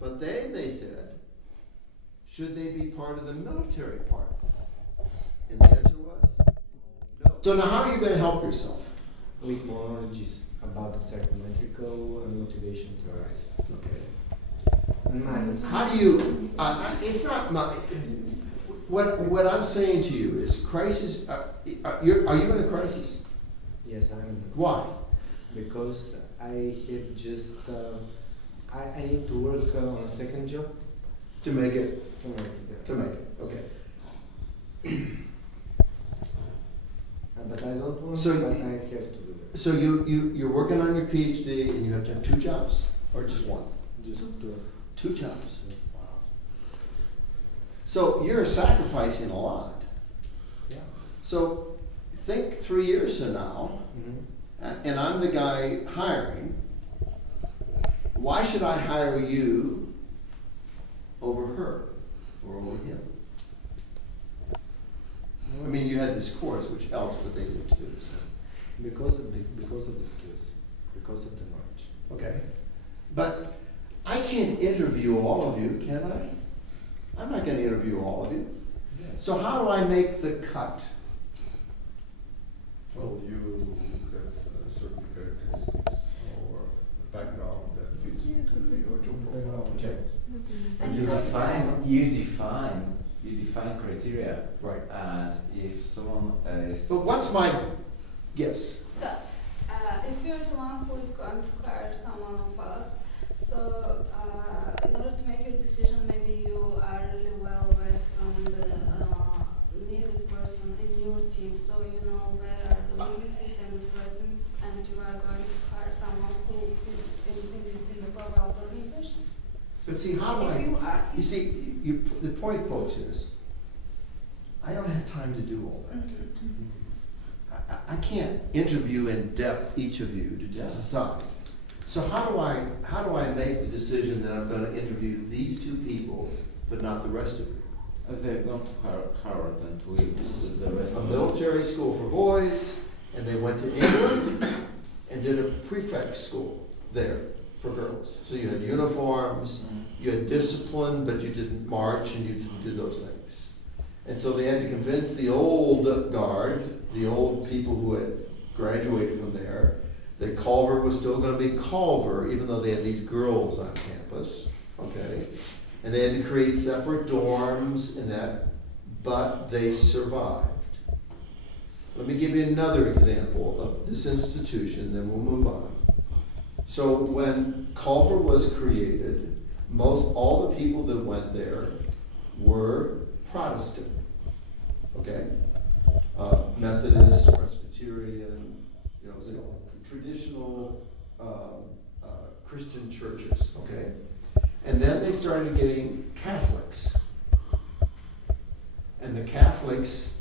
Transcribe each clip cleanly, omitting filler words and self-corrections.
But then they said, should they be part of the military part? And the answer was no. So now how are you going to help yourself? With more knowledge about psychometrical and motivation theories. Okay. And minds. How do you, it's not my, what I'm saying to you is crisis, are you in a crisis? Yes, I am. Why? Because I have just, I need to work on a second job. To make it? To make it, To make it, okay. But I don't want So to, but I have to do it. So you're working on your PhD and you have to have 2 jobs? Or just one? Just to 2 jobs? Wow. So you're sacrificing a lot. yeah. So think 3 years from now, and I'm the guy hiring. Why should I hire you over her or over him? I mean, you had this course, which helps, but they did too. So. Because of the skills, because of the knowledge. Okay. But I can't interview all of you, can I? I'm not going to interview all of you. Yes. So how do I make the cut? Well, you look at certain characteristics or background that fits into your job profile. Okay. And you define criteria. Right. And if someone is. But what's my yes? So, if you're the one who is going to hire someone of us, so in order to make your decision, maybe you are really well read from the needed person in your team, so you know where are the weaknesses and the strengths, and you are going to hire someone who is in the profile of the organization. But see, how do If you are, you see, the point, folks, is I don't have time to do all that. I can't interview in depth each of you to decide. So how do I make the decision that I'm going to interview these 2 people, but not the rest of you? They're going to Harvard and we the rest A of us. military school for boys, and they went to England and did a prefect school there for girls. So you had uniforms, you had discipline, but you didn't march and you didn't do those things. And so they had to convince the old guard, the old people who had graduated from there, that Culver was still going to be Culver, even though they had these girls on campus, okay? And they had to create separate dorms and that, but they survived. Let me give you another example of this institution, then we'll move on. So when Culver was created, all the people that went there were Protestant, okay? Methodist, Presbyterian, traditional Christian churches, okay? And then they started getting Catholics. And the Catholics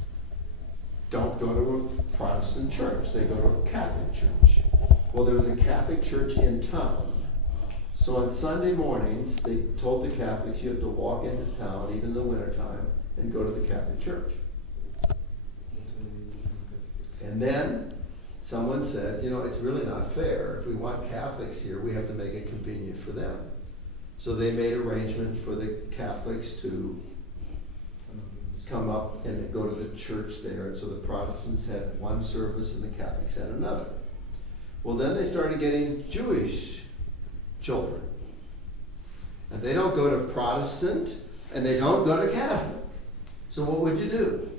don't go to a Protestant church, they go to a Catholic church. Well, there was a Catholic church in town. So on Sunday mornings, they told the Catholics you have to walk into town, even in the wintertime, and go to the Catholic church. And then someone said, it's really not fair. If we want Catholics here, we have to make it convenient for them. So they made arrangements for the Catholics to come up and go to the church there. So the Protestants had one service and the Catholics had another. Well, then they started getting Jewish children. And they don't go to Protestant and they don't go to Catholic. So what would you do?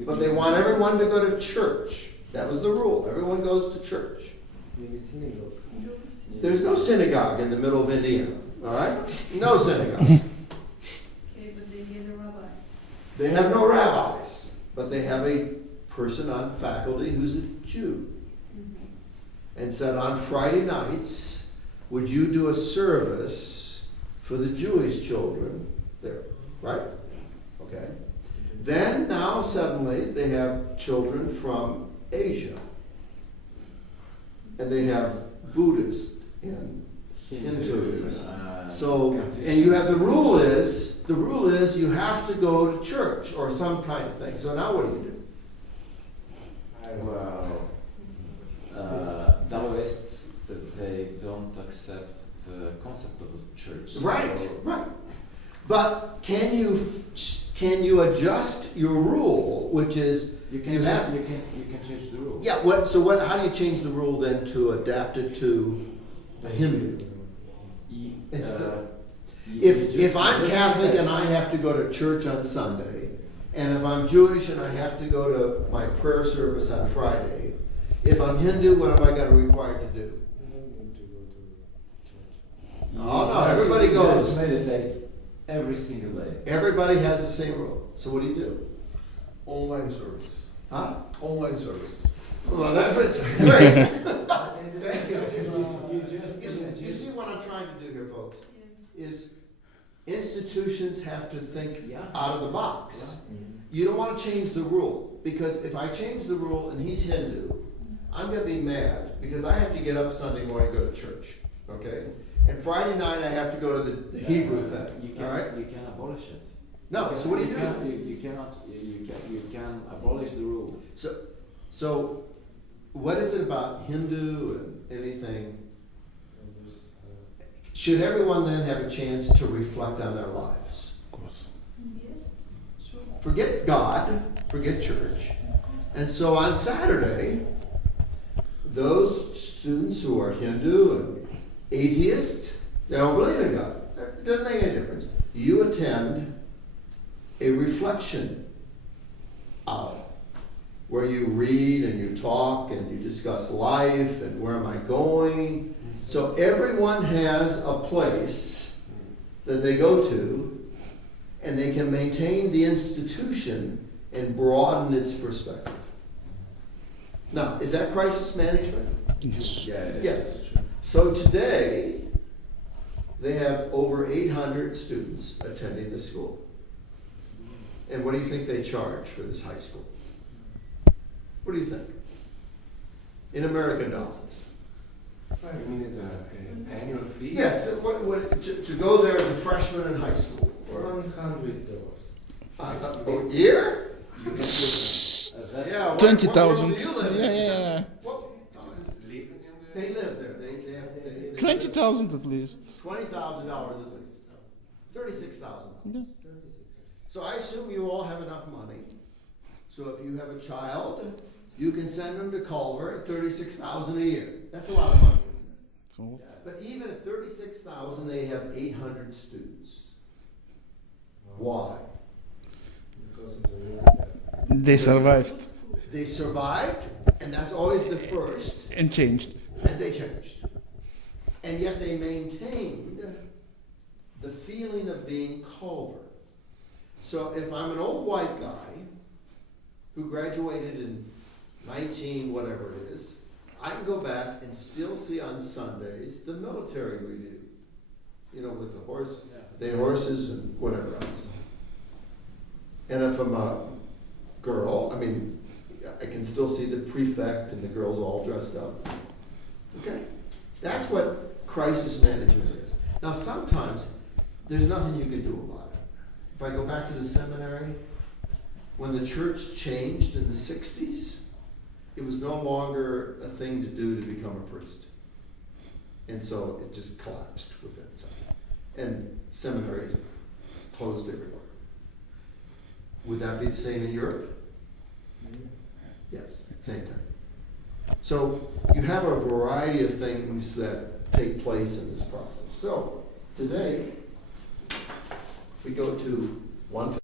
But they want everyone to go to church. That was the rule. Everyone goes to church. Maybe synagogue. There's no synagogue in the middle of Indiana, all right? No synagogue. okay, but they get a rabbi. They have no rabbis, but they have a person on faculty who's a Jew. And said on Friday nights, would you do a service for the Jewish children there, right? Okay. Then now suddenly they have children from Asia. And they have Buddhist and Hindu. So, and you have the rule is you have to go to church or some kind of thing. So now what do you do? Well, Taoists, they don't accept the Right, or- right. But can you adjust your rule, which is You can you change, have you can change the rule. yeah. How do you change the rule then to adapt it to a Hindu? Instead- If I'm Catholic and I have to go to church on Sunday, and if I'm Jewish and I have to go to my prayer service on Friday, if I'm Hindu, what am I going to be required to do? Oh, no, everybody You have goes. to meditate every single day. Everybody has the same rule. So what do you do? Online service. Huh? Online service. Well, that's great. Thank you. You You see what I'm trying to do here, folks? Yeah. Is institutions have to think Yeah. out of the box. You don't want to change the rule, because if I change the rule and he's Hindu, I'm going to be mad because I have to get up Sunday morning and go to church, okay? And Friday night I have to go to the Hebrew thing, all right? You can abolish it. No, so what do you do? You can abolish the rule. So what is it about Hindu and anything? Should everyone then have a chance to reflect on their lives? Of course. Yes, sure. Forget God, forget church. And so on Saturday, those students who are Hindu and atheist, they don't believe in God. It doesn't make any difference. You attend a reflection hour where you read and you talk and you discuss life and where am I going. So everyone has a place that they go to, and they can maintain the institution and broaden its perspective. Now, is that crisis management? Yes. Yeah, it is. Yes. So today, they have over 800 students attending the school. And what do you think they charge for this high school? What do you think? In American dollars. You mean it's an annual fee? Yes, to go there as a freshman in high school. $100. A year? You can do Yeah. what 20,000. world do you live in? Yeah. They live there. They 20,000 at least. $20,000 at least. $36,000. Yeah. So I assume you all have enough money. So if you have a child, you can send them to Culver at $36,000 a year. That's a lot of money, isn't it? So, But even at $36,000, they have 800 students. Why? Because of the rule. they survived They survived, and that's always the first, and changed. and they changed. And yet they maintained the feeling of being Culver. So if I'm an old white guy who graduated in 19 whatever it is, I can go back and still see on Sundays the military review, you know, with the horses and whatever else. And if I'm a girl, I mean, I can still see the prefect and the girls all dressed up. Okay? That's what crisis management is. Now sometimes there's nothing you can do about it. If I go back to the seminary, when the church changed in the 60s, it was no longer a thing to do to become a priest. And so it just collapsed within itself. And seminaries closed everywhere. Would that be the same in Europe? Yes, same thing. So you have a variety of things that take place in this process. So today, we go to one